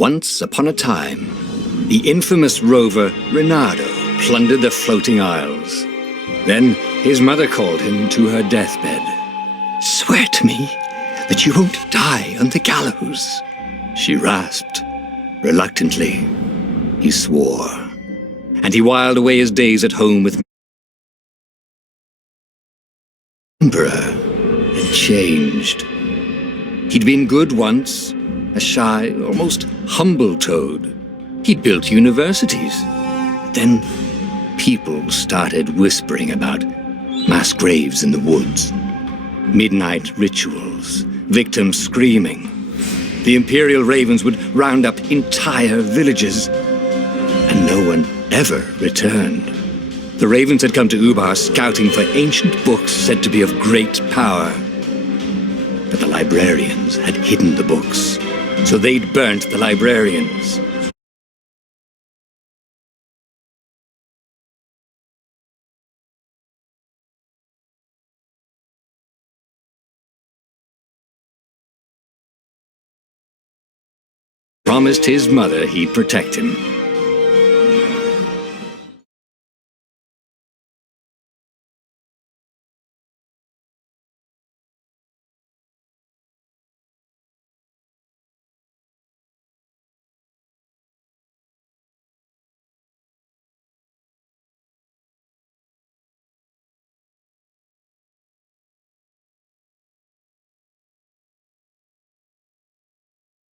Once upon a time, the infamous rover Reynardo plundered the floating isles. Then his mother called him to her deathbed. "Swear to me that you won't die on the gallows," she rasped. Reluctantly, he swore, and he whiled away his days at home with Emperor had changed. He'd been good once, a shy, almost humble toad. He'd built universities. But then people started whispering about mass graves in the woods, midnight rituals, victims screaming. The Imperial Ravens would round up entire villages, and no one ever returned. The Ravens had come to Ubar scouting for ancient books said to be of great power. But the librarians had hidden the books, so they'd burnt the librarians. Promised his mother he'd protect him.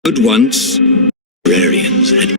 Good once, librarians had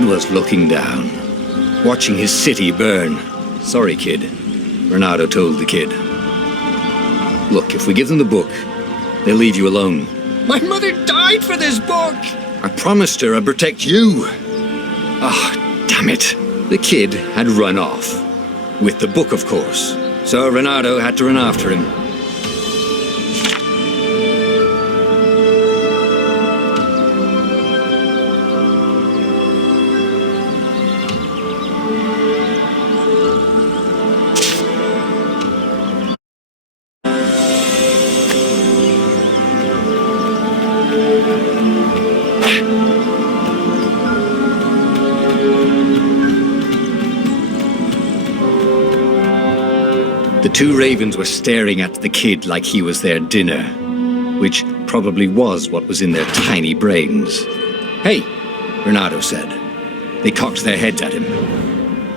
was looking down, watching his city burn. "Sorry, kid," Reynardo told the kid. "Look, if we give them the book, they'll leave you alone." "My mother died for this book!" "I promised her I'd protect you." Ah, damn it. The kid had run off. With the book, of course. So Reynardo had to run after him. The two ravens were staring at the kid like he was their dinner, which probably was what was in their tiny brains. "Hey," Reynardo said. They cocked their heads at him.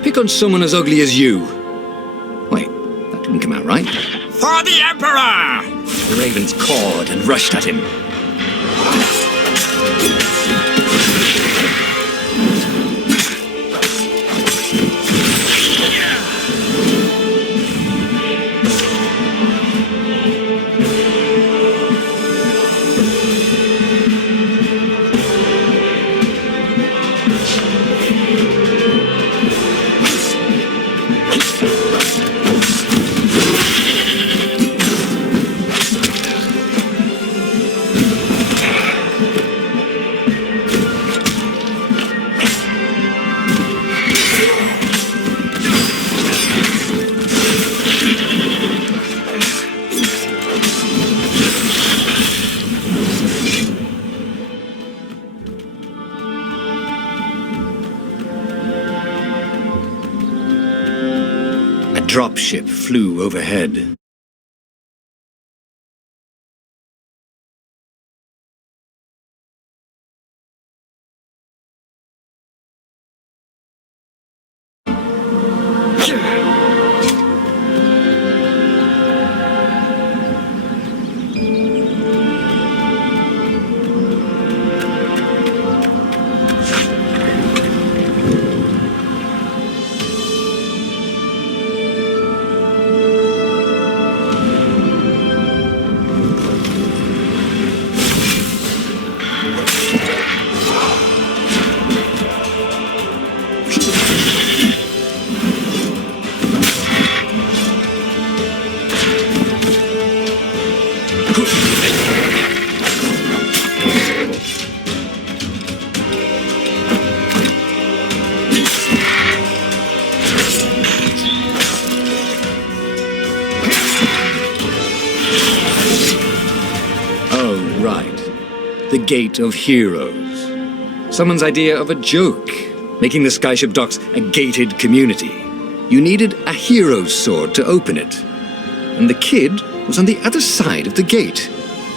"Pick on someone as ugly as you." Wait, that didn't come out right. "For the Emperor!" The ravens cawed and rushed at him. dropship flew overhead. Oh, right. The Gate of Heroes. Someone's idea of a joke, making the skyship docks a gated community. You needed a hero's sword to open it. And the kid was on the other side of the gate.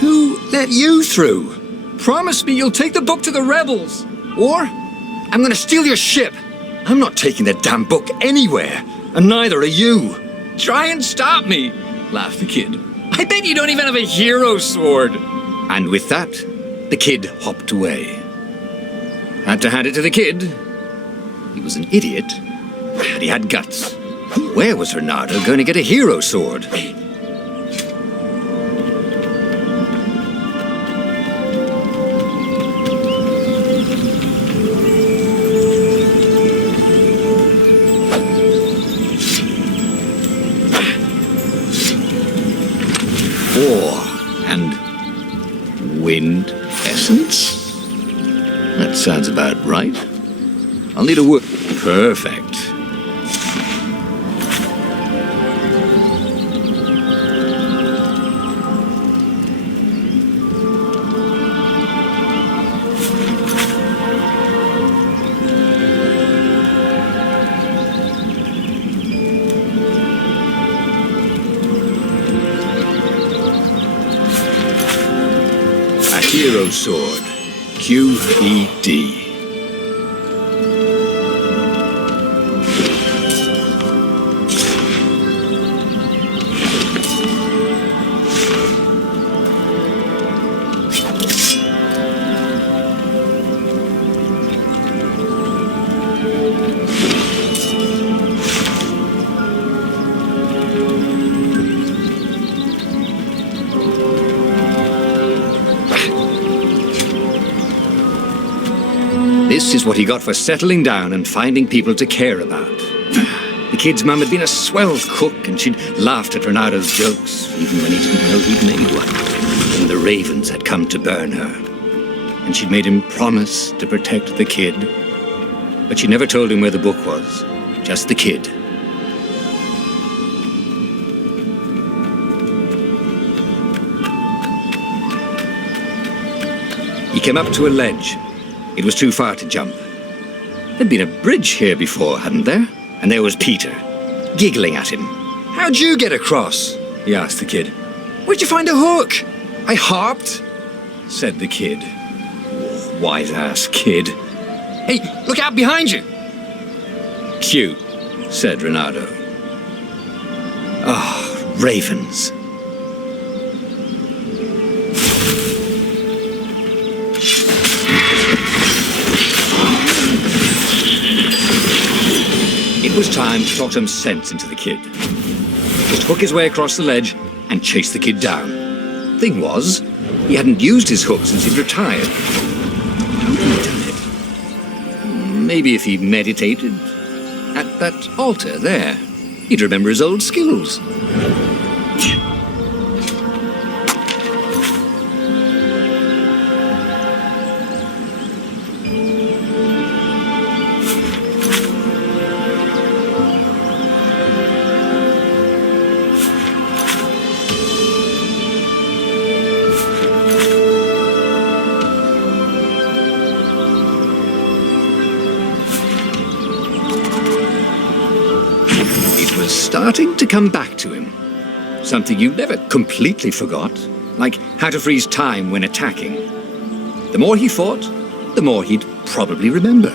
Who let you through? Promise me you'll take the book to the rebels. Or I'm gonna steal your ship. I'm not taking that damn book anywhere. And neither are you. Try and stop me, laughed the kid. I bet you don't even have a hero sword. And with that, the kid hopped away. Had to hand it to the kid. He was an idiot, but he had guts. Where was Renato going to get a hero sword? War and wind essence? That sounds about right. I'll need a word. Perfect. Hero sword, QED. This is what he got for settling down and finding people to care about. The kid's mum had been a swell cook, and she'd laughed at Renato's jokes, even when he didn't know he'd made one. And the ravens had come to burn her. And she'd made him promise to protect the kid. But she never told him where the book was, just the kid. He came up to a ledge. It was too far to jump. There'd been a bridge here before, hadn't there? And there was Peter, giggling at him. How'd you get across? He asked the kid. Where'd you find a hook? I hopped, said the kid. Wise-ass kid. Hey, look out behind you! Cute, said Renato. Ah, ravens. It was time to talk some sense into the kid. Just hook his way across the ledge and chase the kid down. Thing was, he hadn't used his hook since he'd retired. How had he done it? Maybe if he meditated at that altar there, he'd remember his old skills. starting to come back to him. Something you never completely forgot, like how to freeze time when attacking. The more he fought, the more he'd probably remember.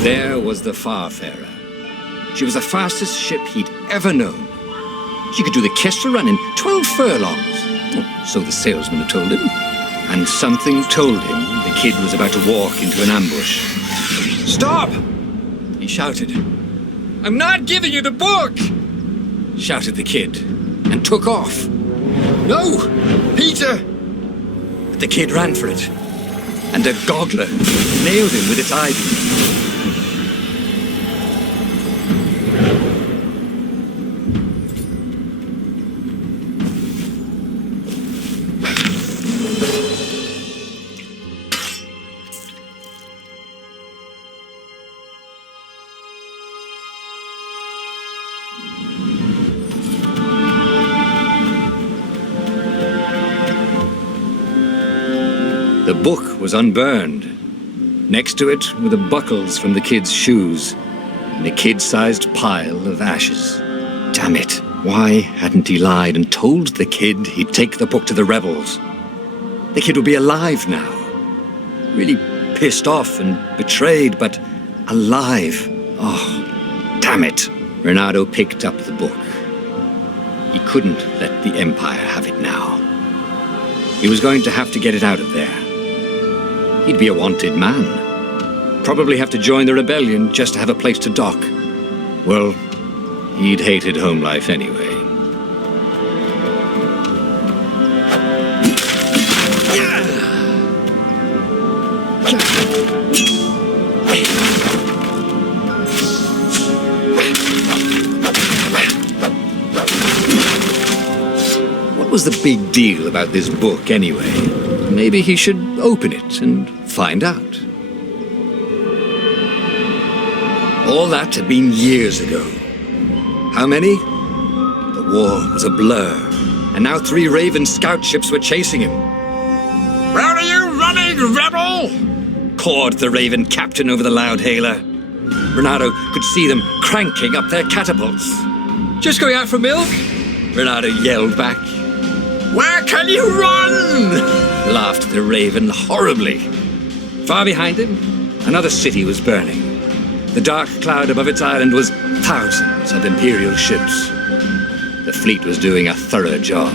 There was the Farfarer. She was the fastest ship he'd ever known. She could do the Kestrel run in 12 furlongs. Oh, so the salesman had told him. And something told him the kid was about to walk into an ambush. "Stop!" he shouted. "I'm not giving you the book!" shouted the kid, and took off. "No! Peter!" But the kid ran for it, and a goggler nailed him with its ivy. The book was unburned. Next to it were the buckles from the kid's shoes and a kid-sized pile of ashes. Damn it, why hadn't he lied and told the kid he'd take the book to the rebels? The kid would be alive now. Really pissed off and betrayed, but alive. Oh, damn it. Renato picked up the book. He couldn't let the Empire have it now. He was going to have to get it out of there. He'd be a wanted man. Probably have to join the rebellion just to have a place to dock. Well, he'd hated home life anyway. What was the big deal about this book anyway? Maybe he should open it and find out. All that had been years ago. How many? The war was a blur, and now 3 Raven scout ships were chasing him. "Where are you running, rebel?" cawed the Raven captain over the loud hailer. Renato could see them cranking up their catapults. "Just going out for milk?" Renato yelled back. "Where can you run?" laughed the Raven horribly. Far behind him, another city was burning. The dark cloud above its island was thousands of Imperial ships. The fleet was doing a thorough job.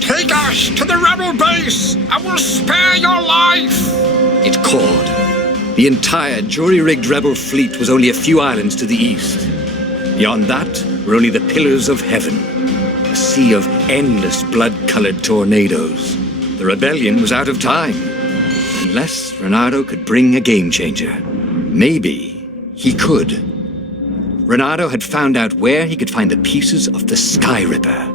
"Take us to the rebel base, and we'll spare your life!" it called. The entire jury-rigged rebel fleet was only a few islands to the east. Beyond that were only the pillars of heaven, a sea of endless blood-colored tornadoes. The rebellion was out of time, unless Renato could bring a game-changer. Maybe he could. Renato had found out where he could find the pieces of the Sky Ripper,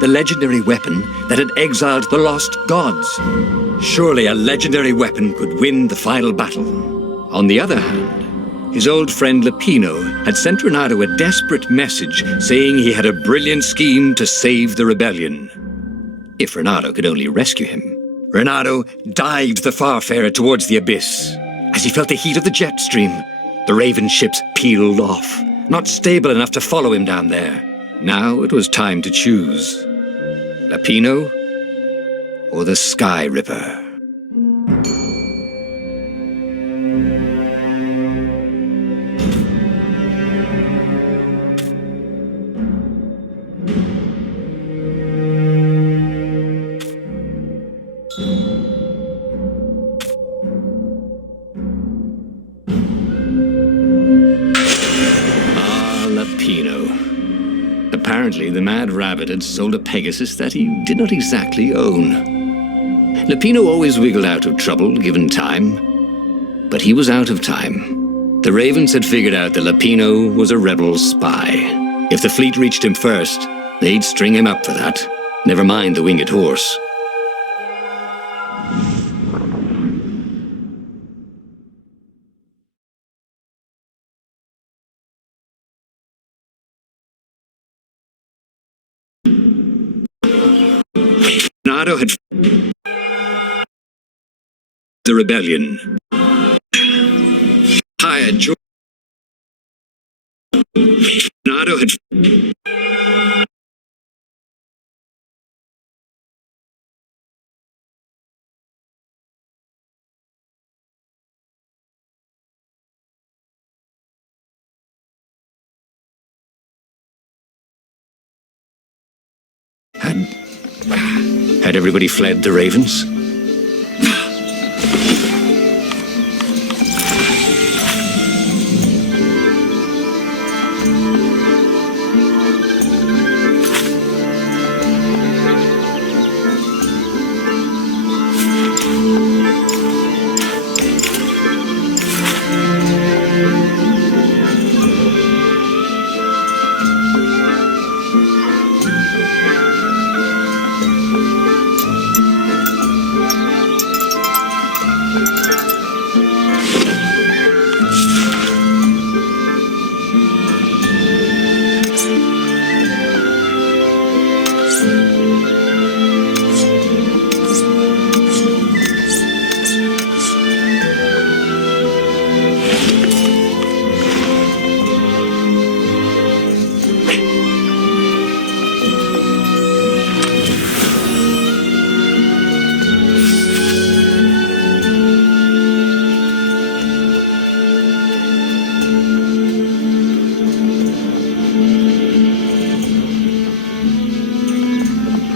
the legendary weapon that had exiled the lost gods. Surely a legendary weapon could win the final battle. On the other hand, his old friend Lapino had sent Renato a desperate message saying he had a brilliant scheme to save the rebellion. If Renato could only rescue him. Renato dived the Farfarer towards the abyss. As he felt the heat of the jet stream, the Raven ships peeled off, not stable enough to follow him down there. Now it was time to choose. Lapino or the Sky Ripper. Apparently, the Mad Rabbit had sold a Pegasus that he did not exactly own. Lapino always wiggled out of trouble, given time. But he was out of time. The Ravens had figured out that Lapino was a rebel spy. If the fleet reached him first, they'd string him up for that. Never mind the winged horse. Renato had the rebellion. Hired George. Renato had Had everybody fled the Ravens?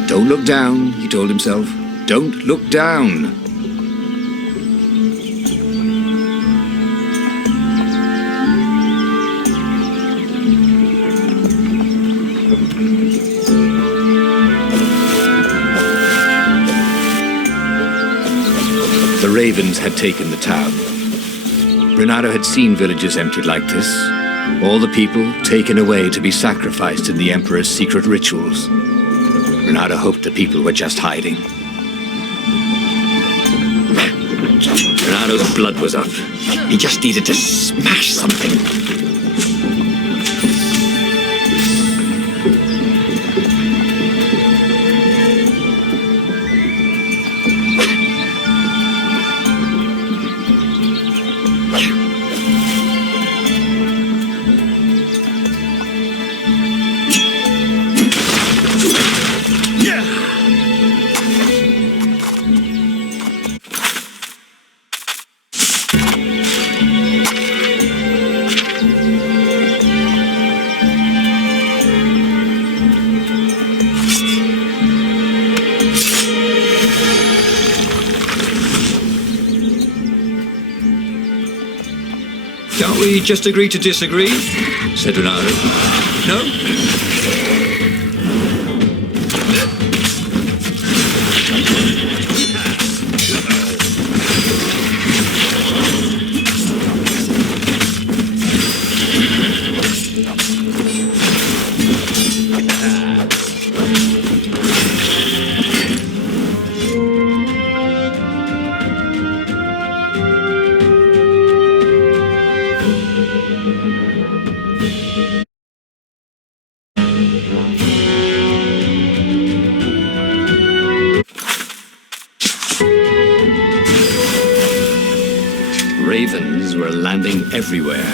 Don't look down, he told himself. Don't look down. The Ravens had taken the town. Renato had seen villages emptied like this. All the people taken away to be sacrificed in the Emperor's secret rituals. Renato hoped the people were just hiding. Renato's blood was up. He just needed to smash something. Can't we just agree to disagree? Said Renato. No? Ravens were landing everywhere.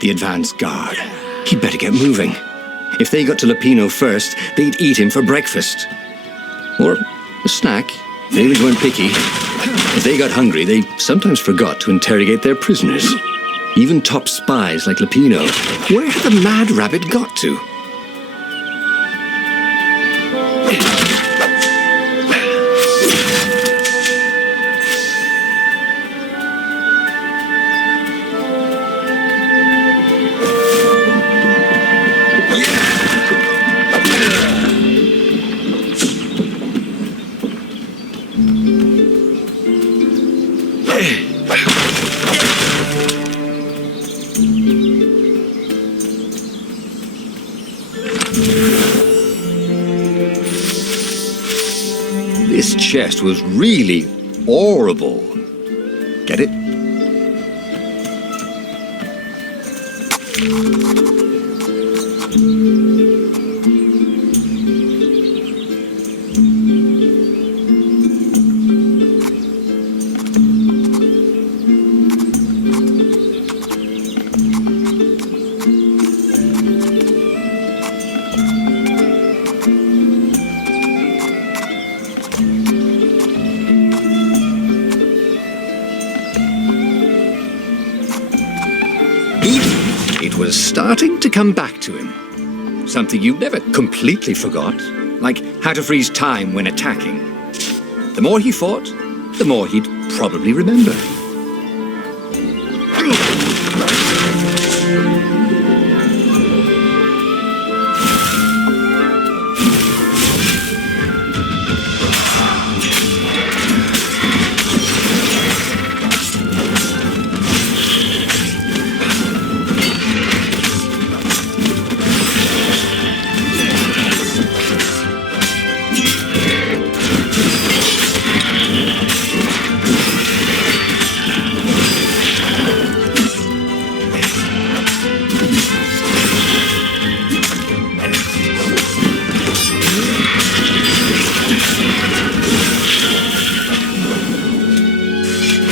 The advance guard. He'd better get moving. If they got to Lupino first, they'd eat him for breakfast. Or a snack. Ravens weren't picky. If they got hungry, they sometimes forgot to interrogate their prisoners. Even top spies like Lupino. Where had the mad rabbit got to? This chest was really horrible. Get it? It was starting to come back to him. Something you never completely forgot, like how to freeze time when attacking. The more he fought, the more he'd probably remember.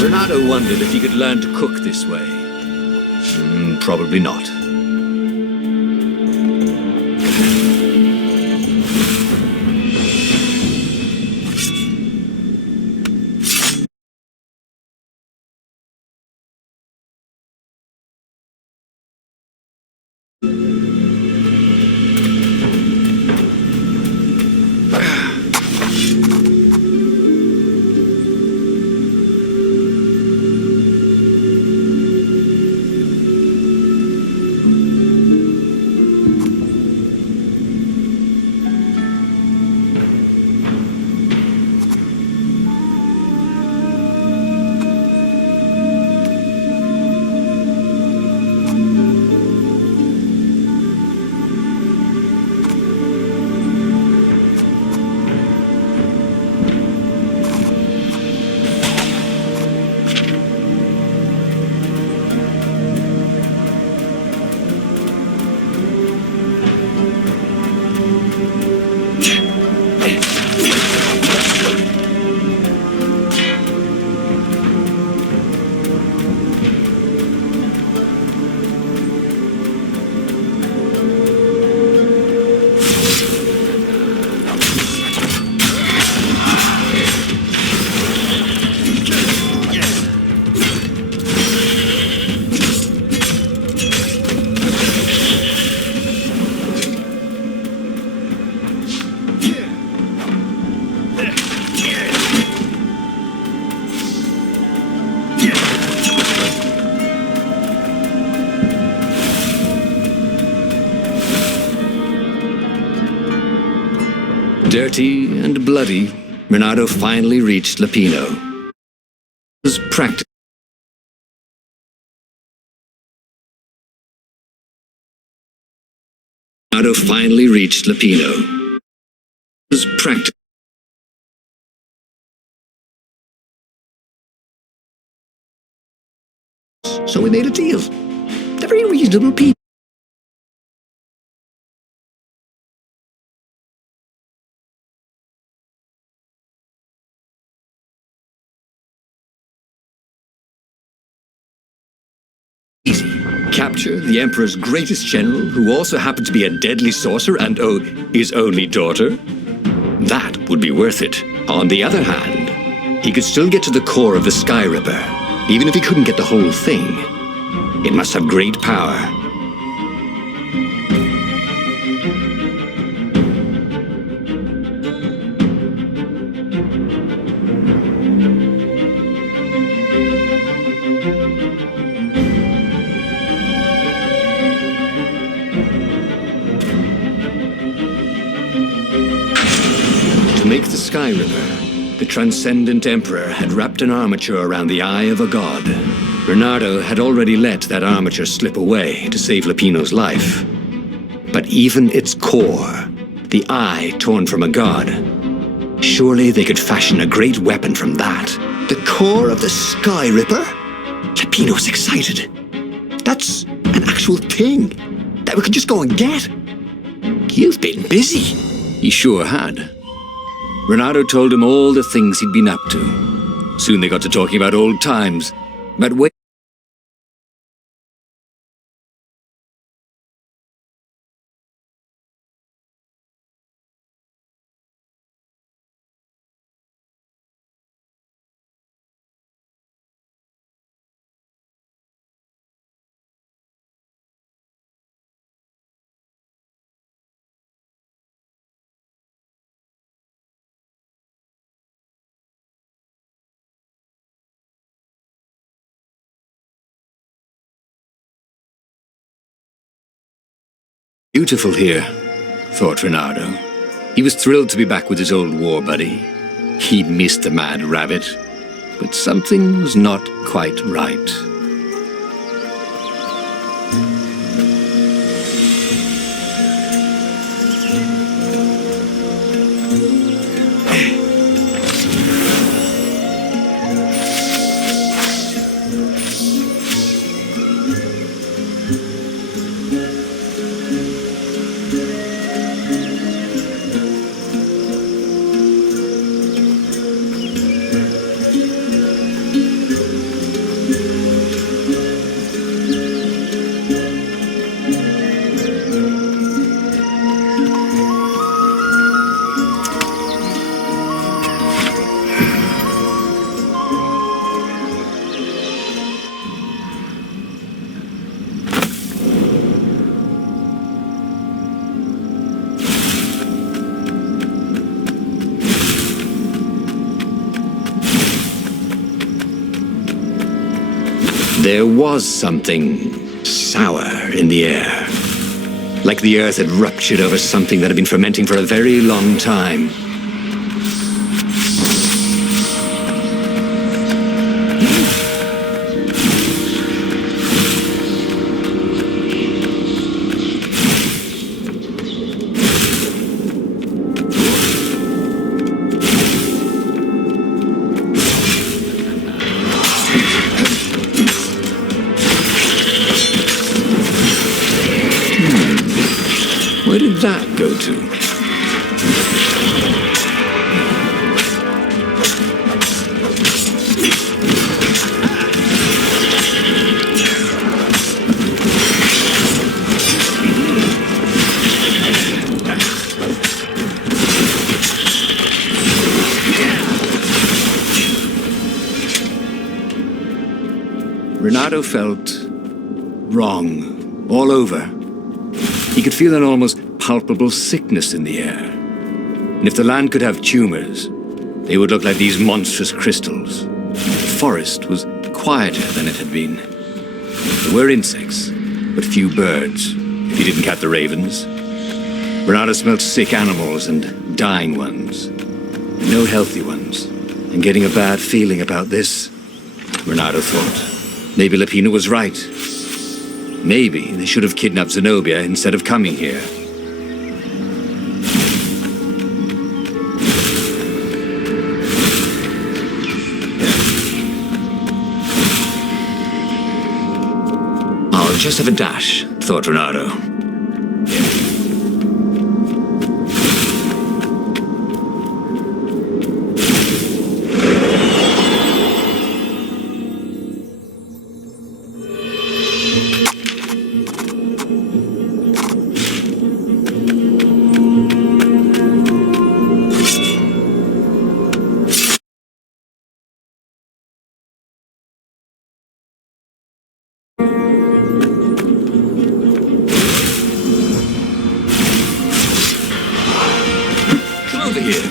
Renato wondered if he could learn to cook this way. Probably not. Dirty and bloody, Renato finally reached Lapino. It was practical. Renato finally reached Lapino. It was practical. So we made a deal. They're very reasonable people. Easy. Capture the Emperor's greatest general, who also happened to be a deadly sorcerer and, his only daughter? That would be worth it. On the other hand, he could still get to the core of the Sky Ripper, even if he couldn't get the whole thing. It must have great power. To make the Sky Ripper, the Transcendent Emperor had wrapped an armature around the eye of a god. Bernardo had already let that armature slip away to save Lapino's life. But even its core, the eye torn from a god, surely they could fashion a great weapon from that. The core of the Sky Ripper? Lapino was excited. That's an actual thing that we could just go and get. You've been busy. He sure had. Renato told him all the things he'd been up to. Soon they got to talking about old times. But wait. Beautiful here, thought Reynardo. He was thrilled to be back with his old war buddy. He'd missed the mad rabbit, but something was not quite right. There was something sour in the air, like the earth had ruptured over something that had been fermenting for a very long time. Where did that go to? Reynardo felt wrong all over. He could feel an almost palpable sickness in the air. And if the land could have tumors, they would look like these monstrous crystals. The forest was quieter than it had been. There were insects, but few birds, if you didn't count the ravens. Reynardo smelled sick animals and dying ones. No healthy ones. And getting a bad feeling about this, Reynardo thought. Maybe Lapina was right. Maybe they should have kidnapped Zenobia instead of coming here. I'll just have a dash, thought Reynardo. Over here.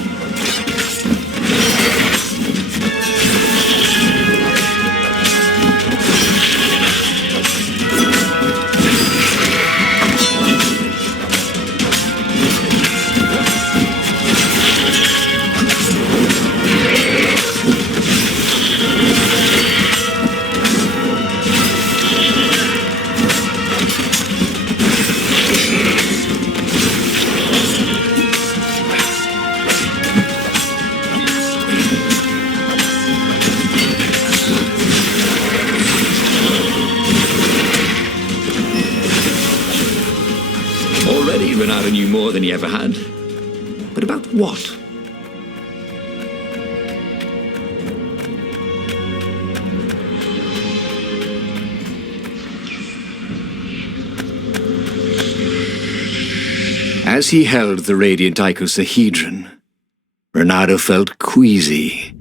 Already Reynardo knew more than he ever had. But about what? As he held the radiant icosahedron, Reynardo felt queasy,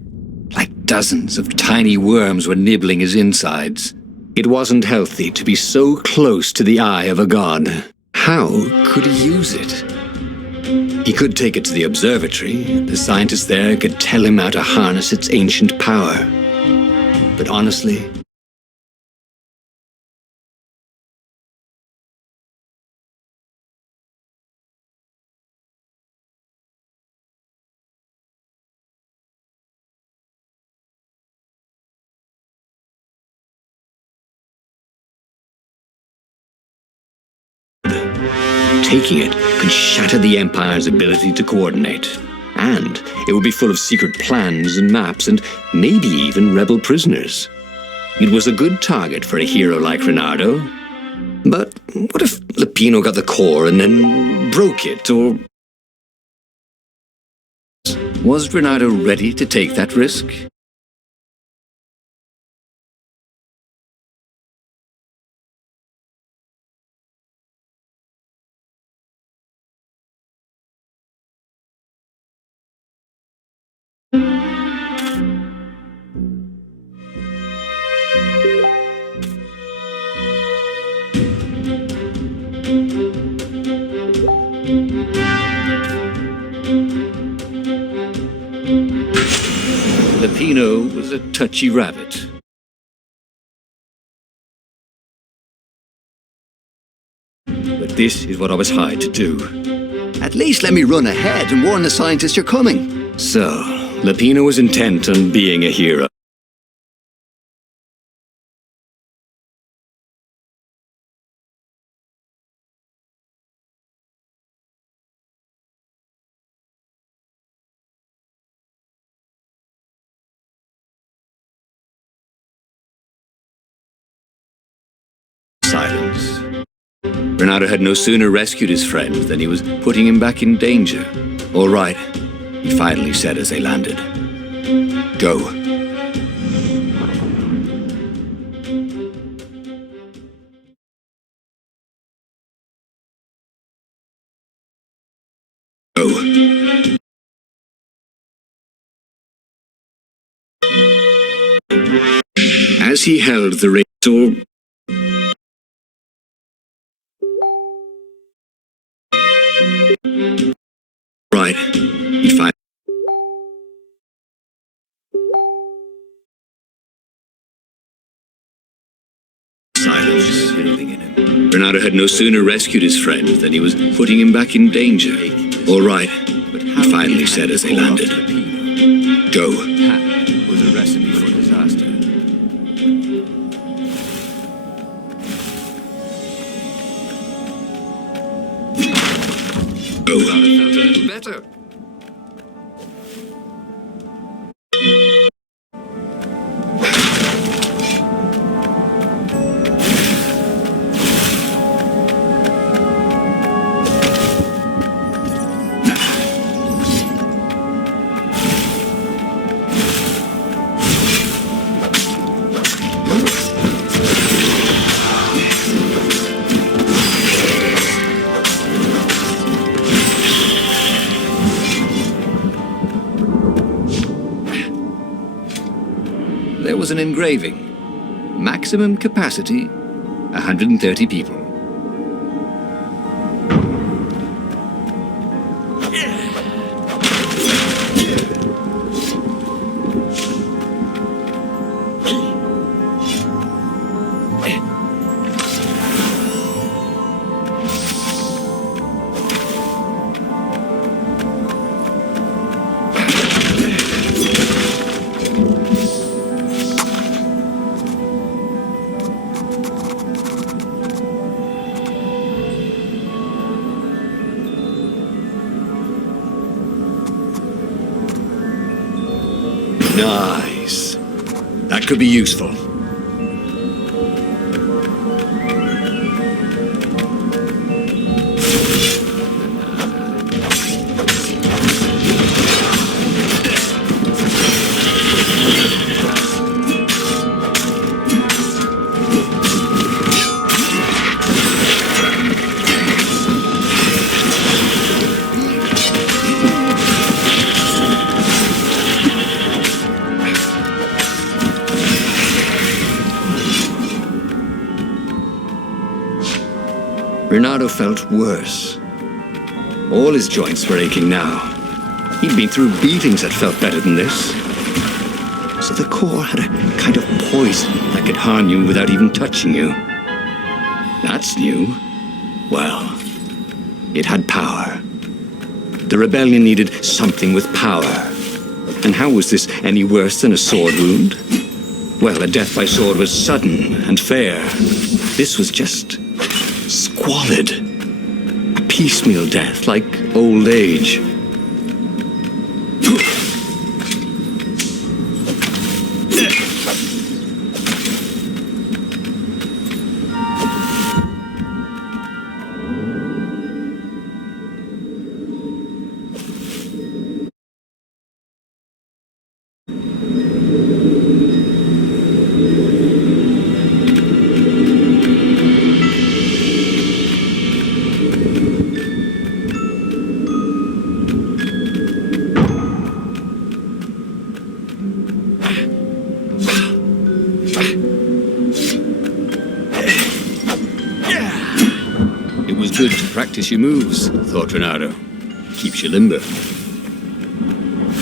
like dozens of tiny worms were nibbling his insides. It wasn't healthy to be so close to the eye of a god. How could he use it? He could take it to the observatory. The scientists there could tell him how to harness its ancient power. But honestly, taking it could shatter the Empire's ability to coordinate. And it would be full of secret plans and maps and maybe even rebel prisoners. It was a good target for a hero like Reynardo. But what if Lupino got the core and then broke it, or... Was Reynardo ready to take that risk? Lupino was a touchy rabbit. But this is what I was hired to do. At least let me run ahead and warn the scientists you're coming. So, Lupino was intent on being a hero. Silence. Reynardo had no sooner rescued his friend than he was putting him back in danger. All right, he finally said as they landed. Go. Go. As he held the razor, right, he finally... Silence building in him. Reynardo had no sooner rescued his friend than he was putting him back in danger. All right, but he finally said as they landed. Go. That was a recipe for disaster. Go. Felt a little better. There was an engraving. Maximum capacity, 130 people. Nice. That could be useful. Reynardo felt worse. All his joints were aching now. He'd been through beatings that felt better than this. So the core had a kind of poison that could harm you without even touching you. That's new. Well, it had power. The rebellion needed something with power. And how was this any worse than a sword wound? Well, a death by sword was sudden and fair. This was just squalid. A piecemeal death, like old age. It was good to practice your moves, thought Renato. Keeps you limber.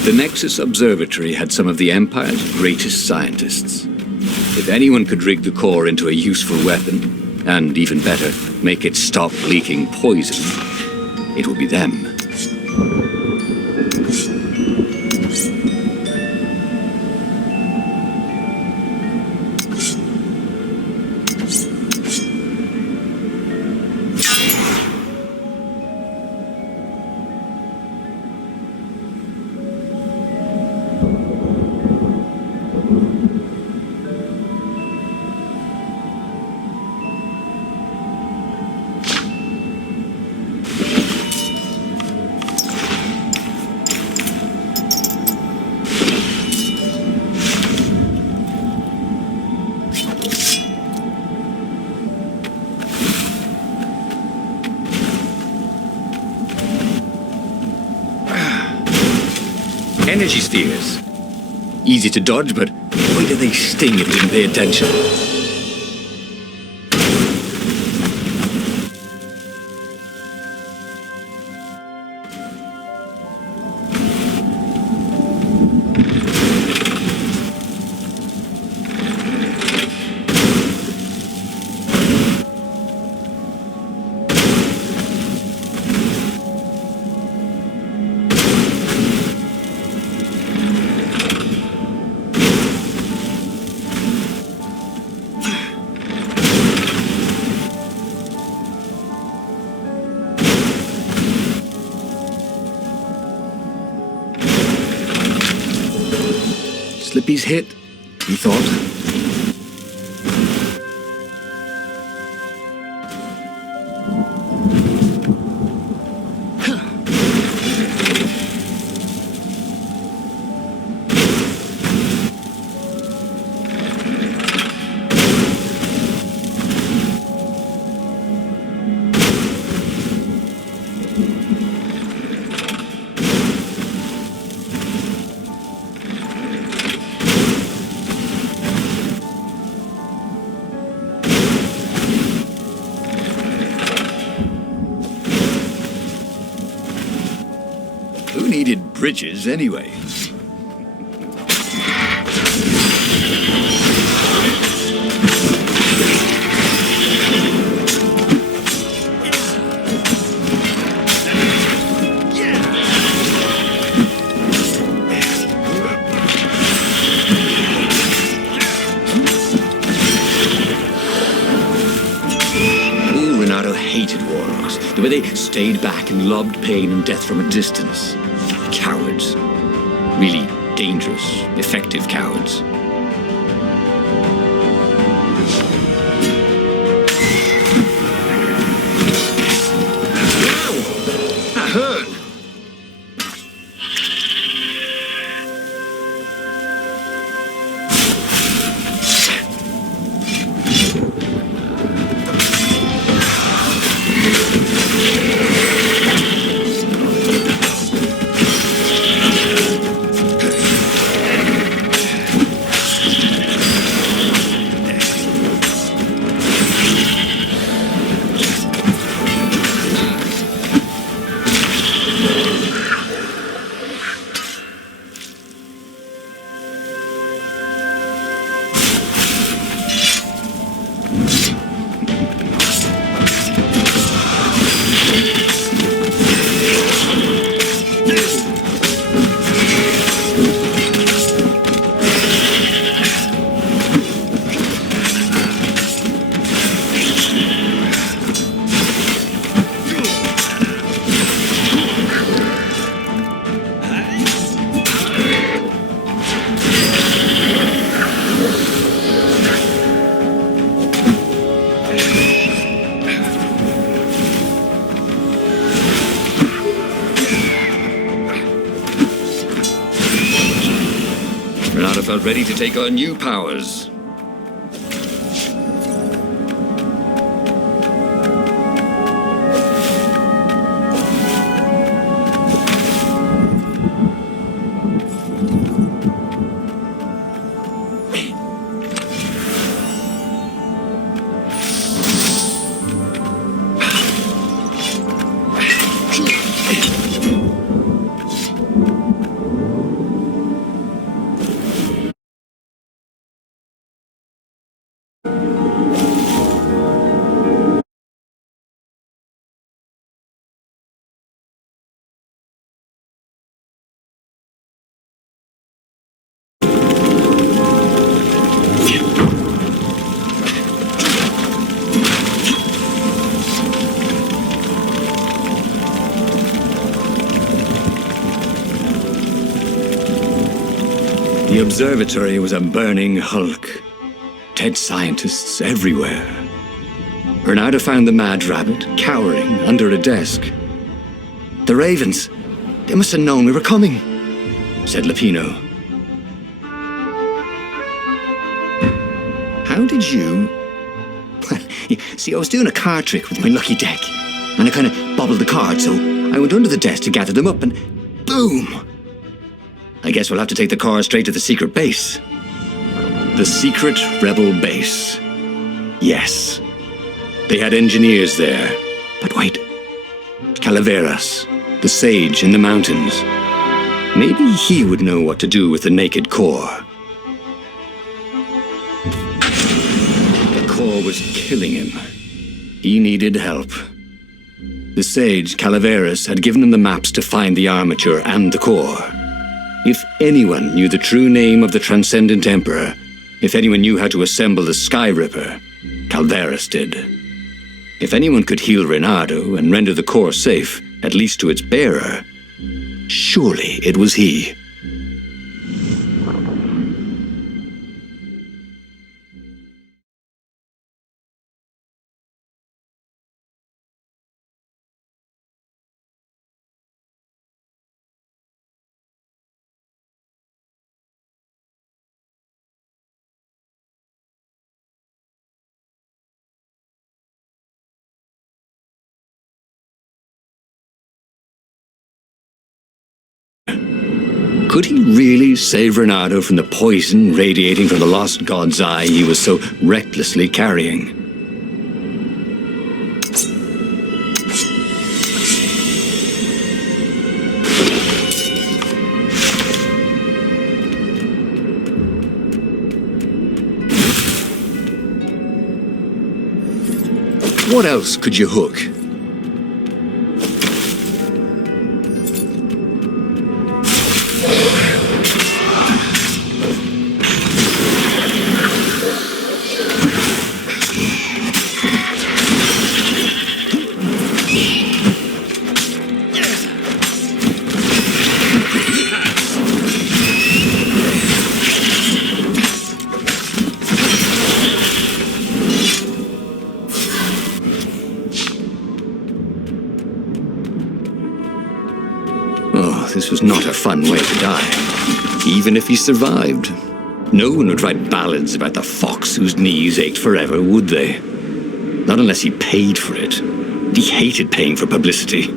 The Nexus Observatory had some of the Empire's greatest scientists. If anyone could rig the core into a useful weapon, and even better, make it stop leaking poison, it would be them. Energy spheres. Easy to dodge, but boy do they sting if you didn't pay attention. Slippy's hit, he thought. Who needed bridges anyway? Ooh, Renato hated warlocks. The way they stayed back and lobbed pain and death from a distance. Cowards. Really dangerous, effective cowards. Ow! That hurt! felt ready to take on new powers. The observatory was a burning hulk. Dead scientists everywhere. Bernardo found the mad rabbit cowering under a desk. "The ravens, they must have known we were coming," said Lupino. "How did you..." "Well, see, I was doing a card trick with my lucky deck, and I kind of bobbled the cards, so I went under the desk to gather them up, and boom! I guess we'll have to take the car straight to the secret base." The secret rebel base. Yes. They had engineers there. But wait. Calaveras, the sage in the mountains. Maybe he would know what to do with the naked core. The core was killing him. He needed help. The sage, Calaveras, had given him the maps to find the armature and the core. If anyone knew the true name of the Transcendent Emperor, if anyone knew how to assemble the Sky Ripper, Calaveras did. If anyone could heal Reynardo and render the core safe, at least to its bearer, surely it was he. Could he really save Reynardo from the poison radiating from the lost god's eye he was so recklessly carrying? What else could you hook? This was not a fun way to die, even if he survived. No one would write ballads about the fox whose knees ached forever, would they? Not unless he paid for it. He hated paying for publicity.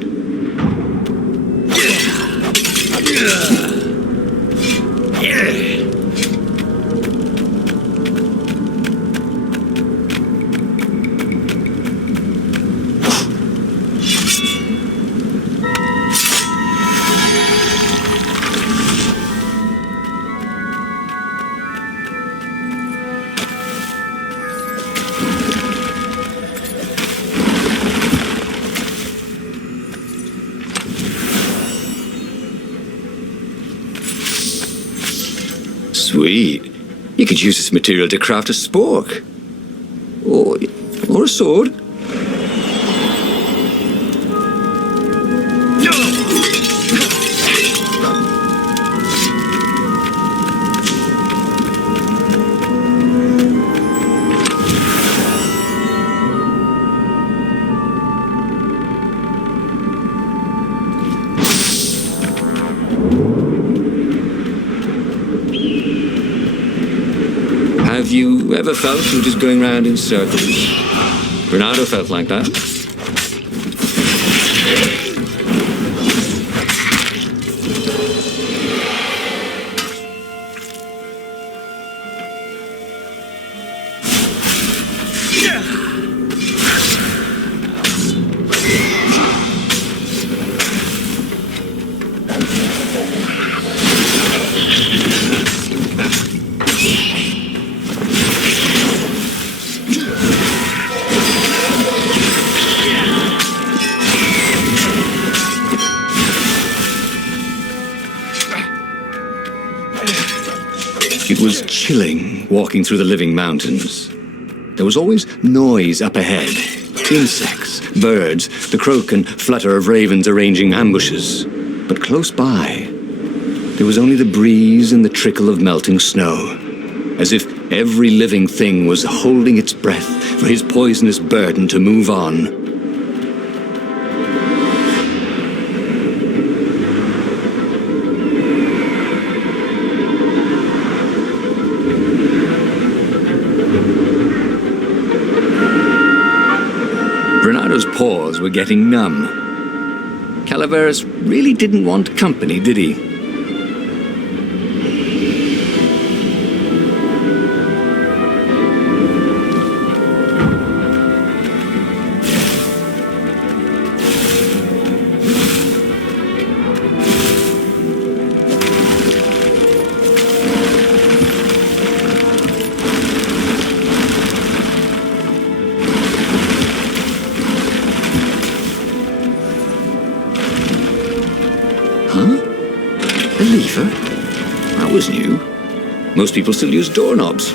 Sweet. You could use this material to craft a spork. Or a sword. Have you ever felt you're just going round in circles? Bernardo felt like that. It was chilling walking through the living mountains. There was always noise up ahead. Insects, birds, the croak and flutter of ravens arranging ambushes. But close by, there was only the breeze and the trickle of melting snow, as if every living thing was holding its breath for his poisonous burden to move on. Bernardo's paws were getting numb. Calaveras really didn't want company, did he? A lever? That was new. Most people still use doorknobs.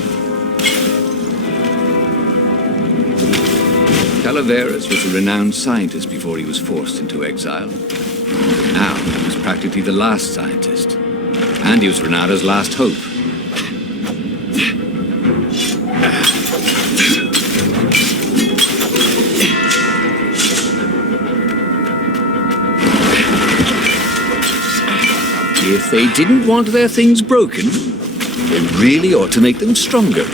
Calaveras was a renowned scientist before he was forced into exile. Now, he was practically the last scientist. And he was Bernardo's last hope. If they didn't want their things broken, they really ought to make them stronger.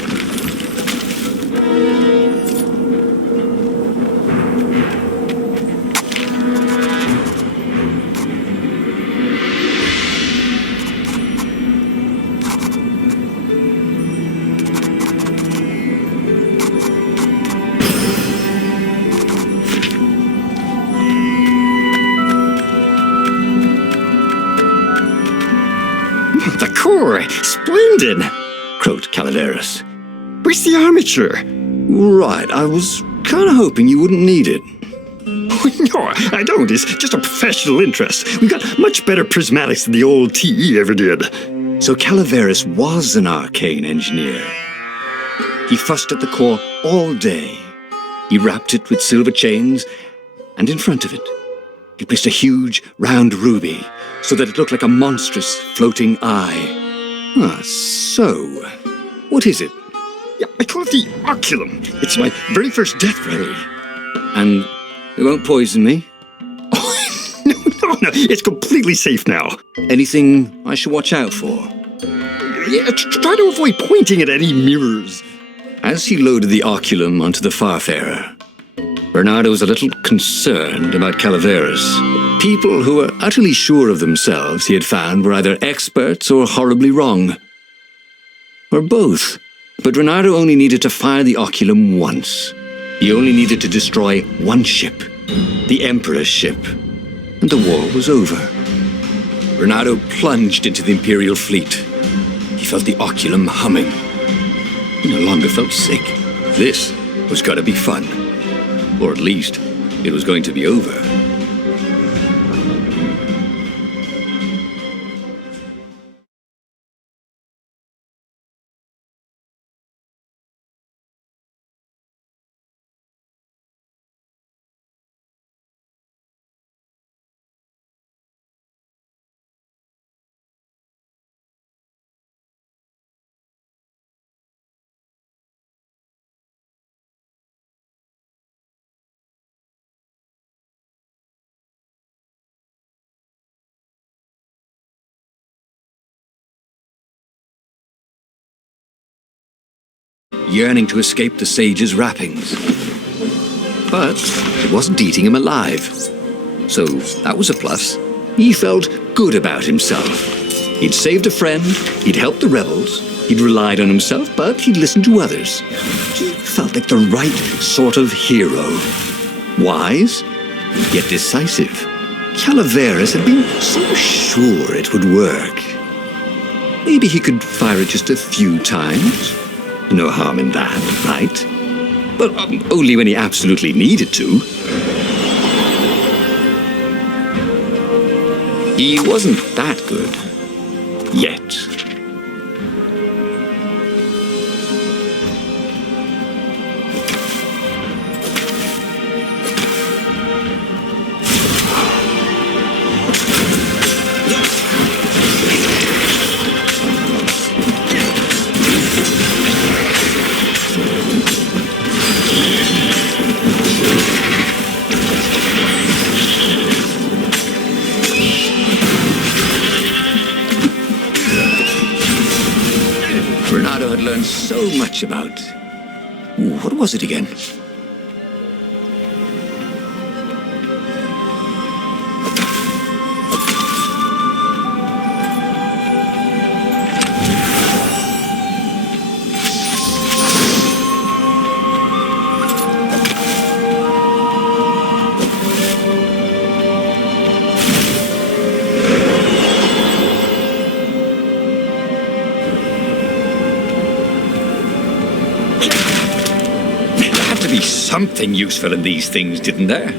The core! Splendid! Croaked Calaveras. Where's the armature? Right, I was kind of hoping you wouldn't need it. No, I don't. It's just a professional interest. We've got much better prismatics than the old TE ever did. So Calaveras was an arcane engineer. He fussed at the core all day. He wrapped it with silver chains, and in front of it, he placed a huge, round ruby so that it looked like a monstrous, floating eye. So, what is it? Yeah, I call it the oculum. It's my very first death ray. And it won't poison me? Oh, no. It's completely safe now. Anything I should watch out for? Yeah, try to avoid pointing at any mirrors. As he loaded the oculum onto the Farfarer, Bernardo was a little concerned about Calaveras. People who were utterly sure of themselves, he had found, were either experts or horribly wrong. Or both. But Bernardo only needed to fire the oculum once. He only needed to destroy one ship, the Emperor's ship, and the war was over. Bernardo plunged into the Imperial fleet. He felt the oculum humming. He no longer felt sick. This was going to be fun. Or at least, it was going to be over. yearning to escape the sage's wrappings. But it wasn't eating him alive. So that was a plus. He felt good about himself. He'd saved a friend, he'd helped the rebels, he'd relied on himself, but he'd listened to others. He felt like the right sort of hero. Wise, yet decisive. Calaveras had been so sure it would work. Maybe he could fire it just a few times. No harm in that, right? But only when he absolutely needed to. He wasn't that good. Yet. Renato had learned so much about... What was it again? Be something useful in these things, didn't there?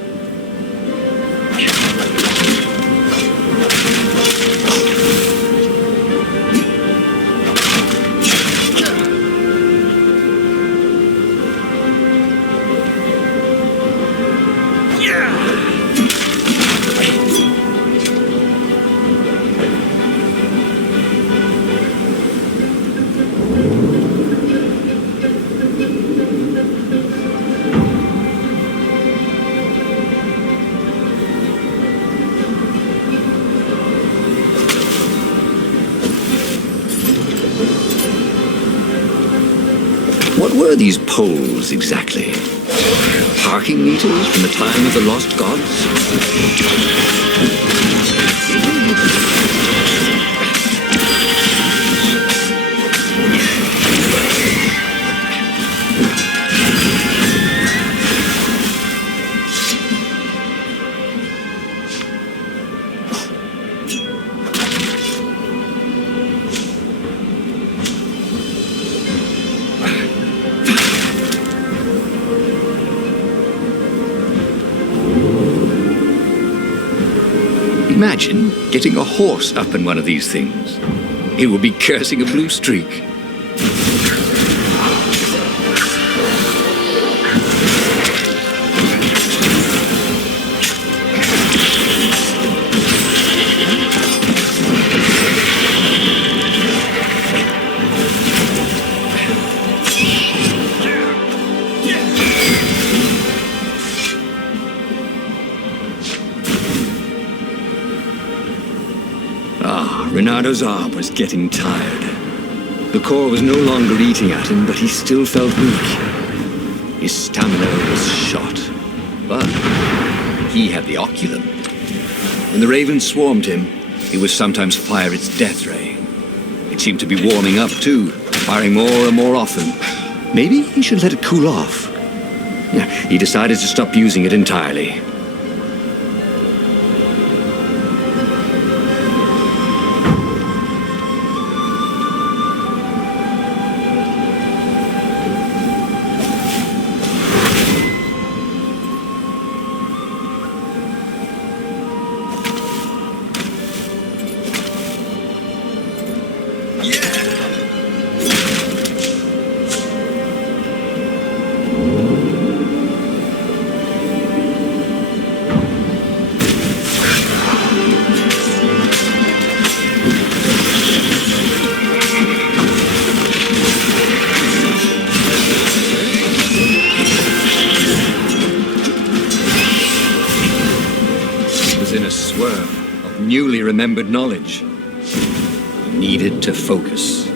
What were these poles exactly? Parking meters from the time of the lost gods? Imagine getting a horse up in one of these things. It would be cursing a blue streak. Renado's arm was getting tired. The core was no longer eating at him, but he still felt weak. His stamina was shot, but he had the oculum. When the raven swarmed him, it would sometimes fire its death ray. It seemed to be warming up too, firing more and more often. Maybe he should let it cool off. He decided to stop using it entirely. In a swirl of newly remembered knowledge. He needed to focus.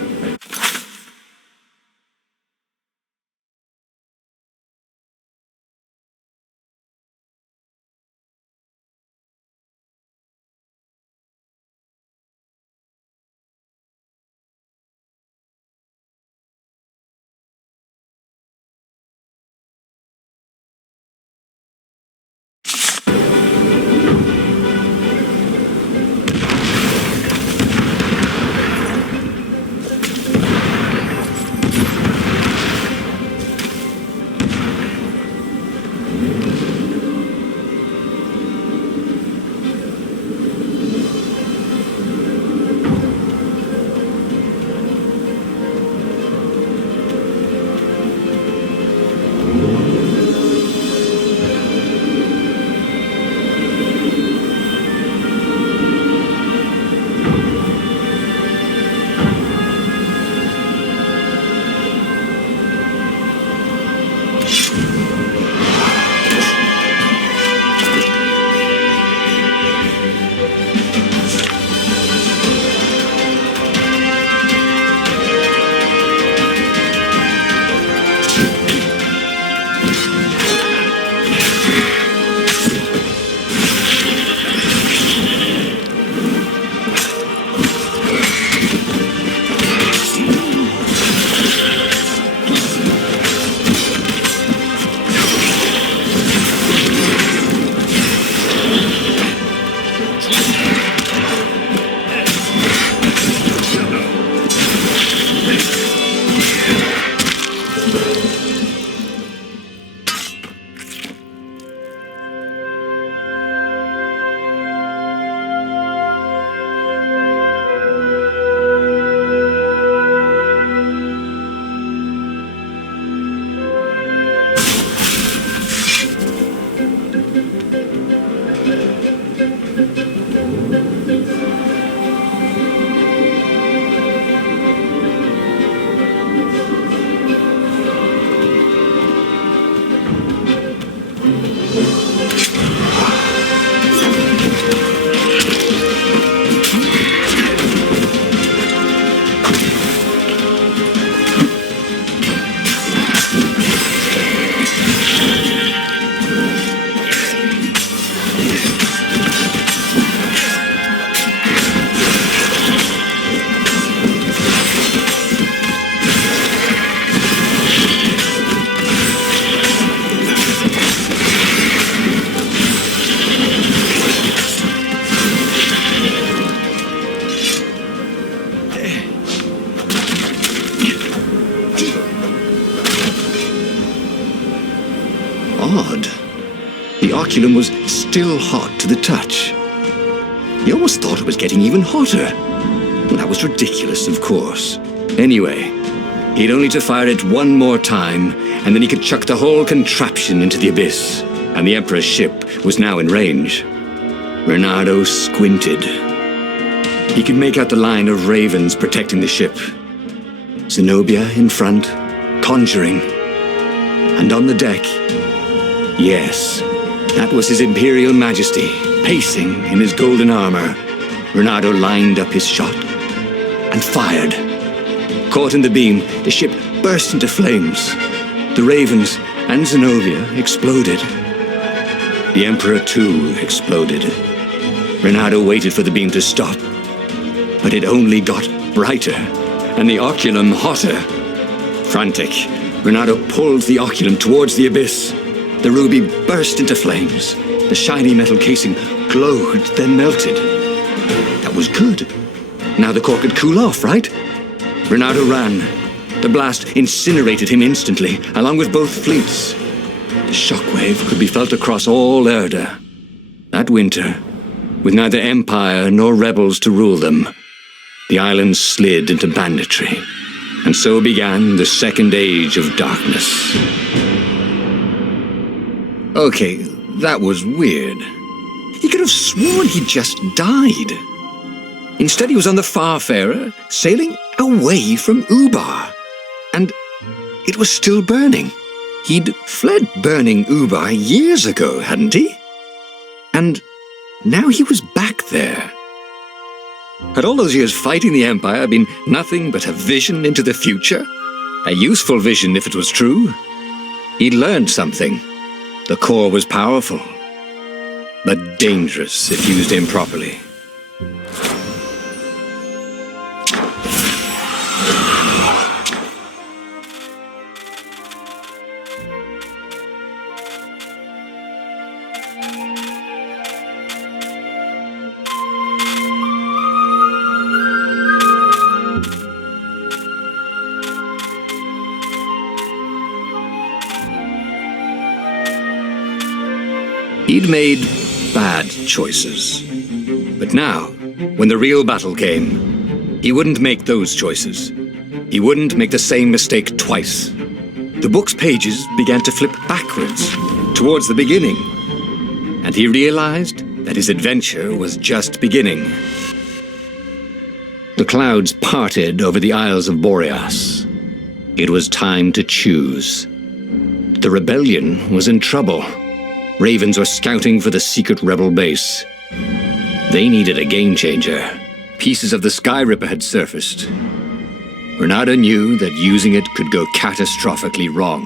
odd. The oculum was still hot to the touch. He almost thought it was getting even hotter. That was ridiculous, of course. Anyway, he'd only to fire it one more time, and then he could chuck the whole contraption into the abyss, and the Emperor's ship was now in range. Reynardo squinted. He could make out the line of ravens protecting the ship. Zenobia in front, conjuring. And on the deck, yes, that was His Imperial Majesty, pacing in his golden armor. Reynardo lined up his shot and fired. Caught in the beam, the ship burst into flames. The ravens and Zenobia exploded. The Emperor, too, exploded. Reynardo waited for the beam to stop, but it only got brighter, and the oculum hotter. Frantic, Reynardo pulled the oculum towards the abyss. The ruby burst into flames. The shiny metal casing glowed, then melted. That was good. Now the core could cool off, right? Reynardo ran. The blast incinerated him instantly, along with both fleets. The shockwave could be felt across all Erda. That winter, with neither Empire nor rebels to rule them, the islands slid into banditry, and so began the Second Age of Darkness. Okay, that was weird. He could have sworn he just died. Instead, he was on the Farfarer, sailing away from Ubar. And it was still burning. He'd fled burning Ubar years ago, hadn't he? And now he was back there. Had all those years fighting the Empire been nothing but a vision into the future? A useful vision if it was true. He'd learned something. The core was powerful, but dangerous if used improperly. He'd made bad choices. But now, when the real battle came, he wouldn't make those choices. He wouldn't make the same mistake twice. The book's pages began to flip backwards, towards the beginning. And he realized that his adventure was just beginning. The clouds parted over the Isles of Boreas. It was time to choose. The rebellion was in trouble. Ravens were scouting for the secret rebel base. They needed a game-changer. Pieces of the Sky Ripper had surfaced. Reynardo knew that using it could go catastrophically wrong,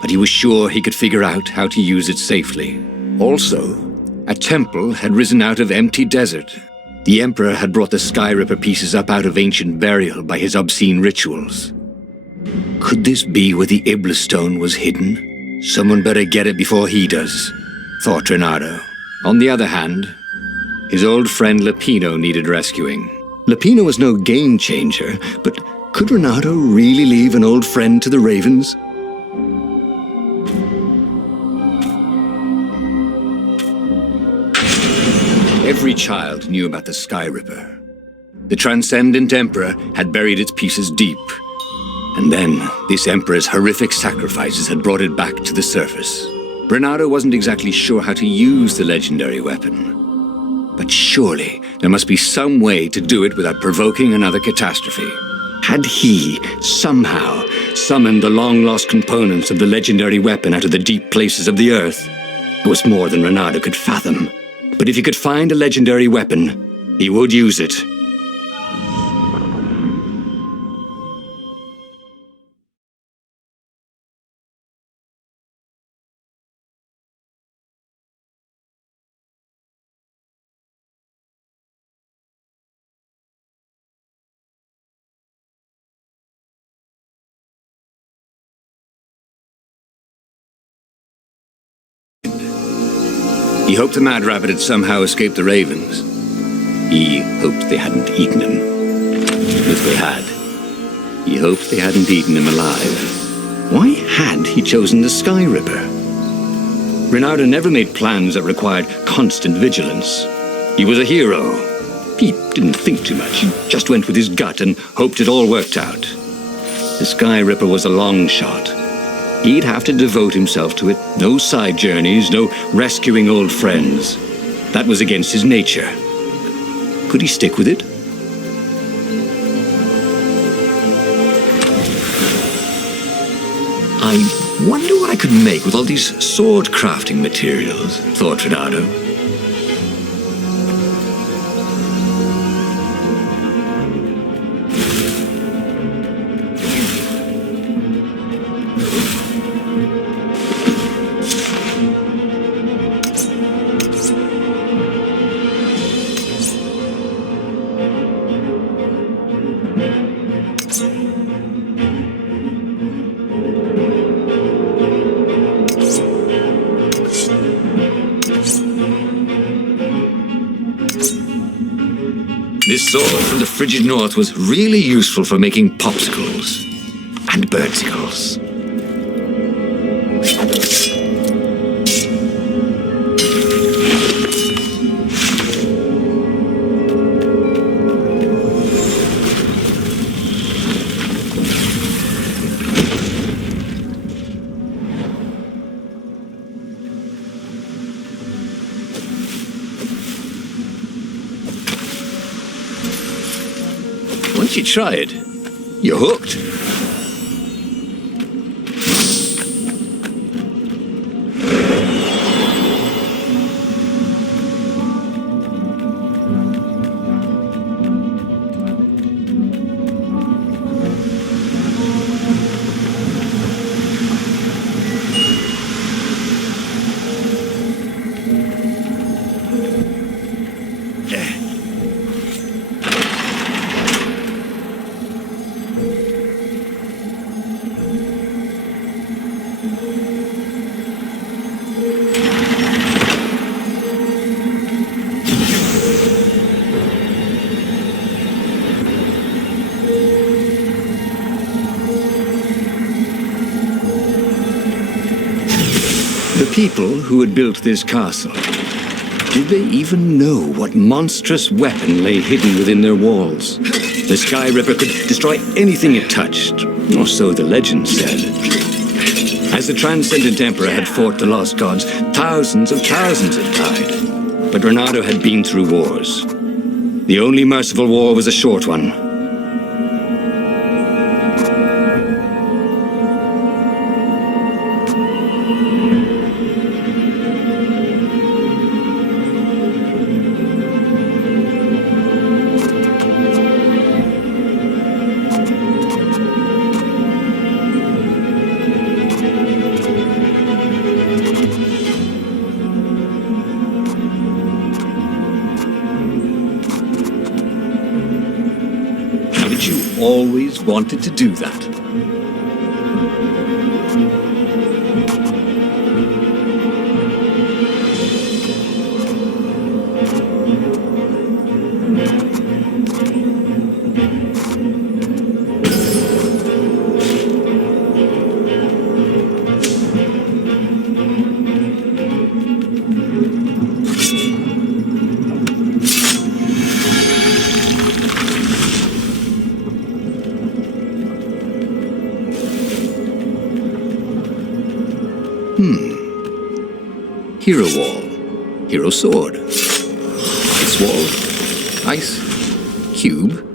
but he was sure he could figure out how to use it safely. Also, a temple had risen out of empty desert. The Emperor had brought the Sky Ripper pieces up out of ancient burial by his obscene rituals. Could this be where the Iblis stone was hidden? Someone better get it before he does, thought Reynardo. On the other hand, his old friend Lapino needed rescuing. Lapino was no game-changer, but could Reynardo really leave an old friend to the Ravens? Every child knew about the Sky Ripper. The Transcendent Emperor had buried its pieces deep. And then, this Emperor's horrific sacrifices had brought it back to the surface. Reynardo wasn't exactly sure how to use the legendary weapon. But surely, there must be some way to do it without provoking another catastrophe. Had he, somehow, summoned the long-lost components of the legendary weapon out of the deep places of the Earth? It was more than Reynardo could fathom. But if he could find a legendary weapon, he would use it. He hoped the Mad Rabbit had somehow escaped the Ravens. He hoped they hadn't eaten him. If they had, he hoped they hadn't eaten him alive. Why had he chosen the Sky Ripper? Ronaldo never made plans that required constant vigilance. He was a hero. He didn't think too much. He just went with his gut and hoped it all worked out. The Sky Ripper was a long shot. He'd have to devote himself to it. No side journeys, no rescuing old friends. That was against his nature. Could he stick with it? I wonder what I could make with all these sword crafting materials, thought Ronaldo. This sword from the frigid north was really useful for making popsicles and birdsicles. Once you try it, you're hooked. The people who had built this castle, did they even know what monstrous weapon lay hidden within their walls? The Sky Ripper could destroy anything it touched, or so the legend said. As the Transcendent Emperor had fought the Lost Gods, thousands had died. But Ronaldo had been through wars. The only merciful war was a short one. You always wanted to do that. Hero wall, hero sword, ice wall, ice cube.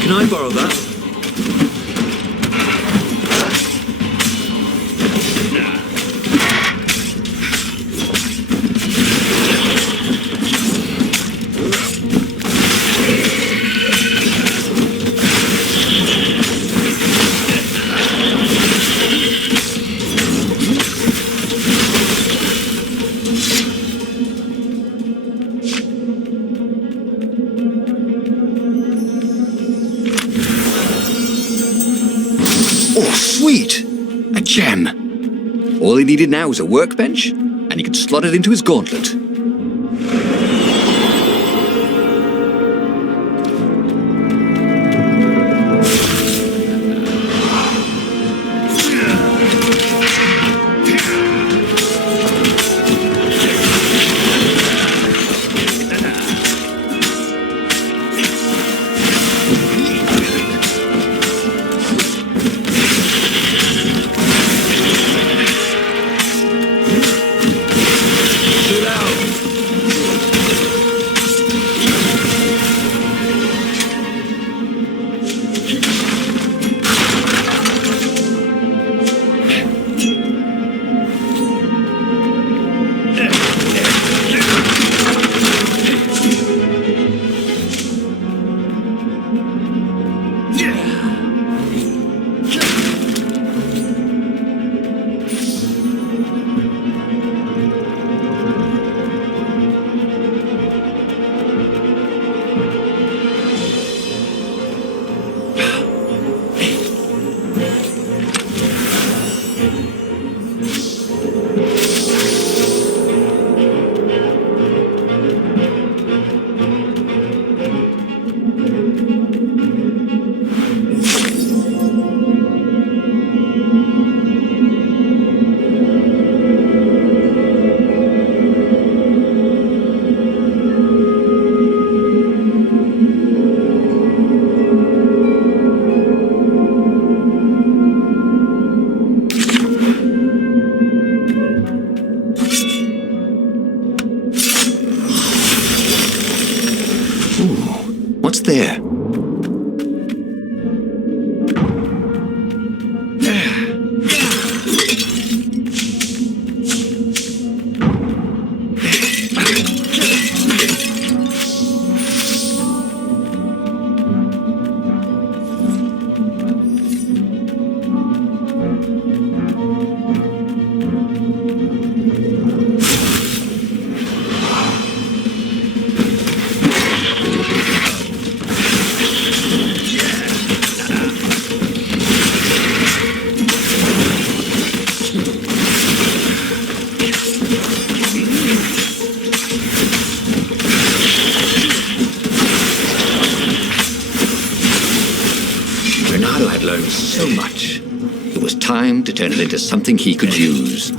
Can I borrow that? gem. All he needed now was a workbench, and he could slot it into his gauntlet. What's there? Bernardo had learned so much. It was time to turn it into something he could use.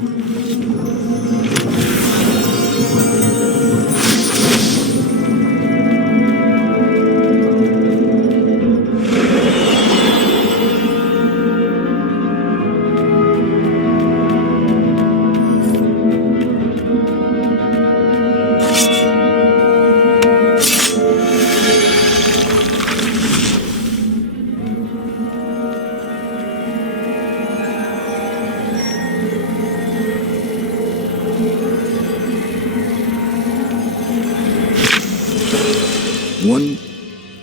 One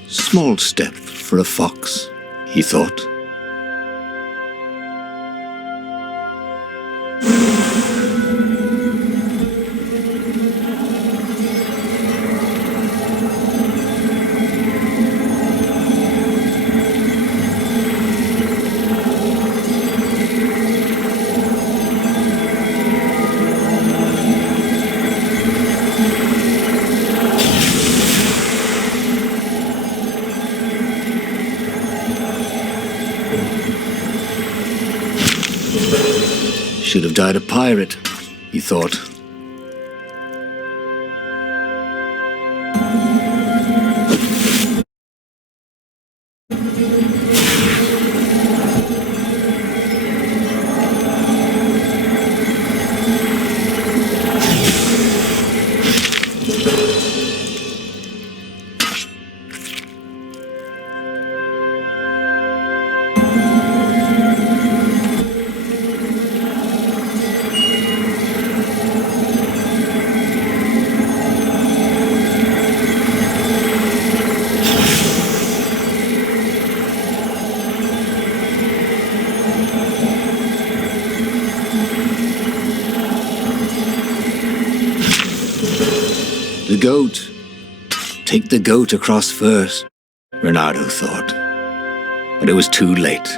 small step for a fox, he thought. Should have died a pirate, he thought. The goat. Take the goat across first, Bernardo thought. But it was too late.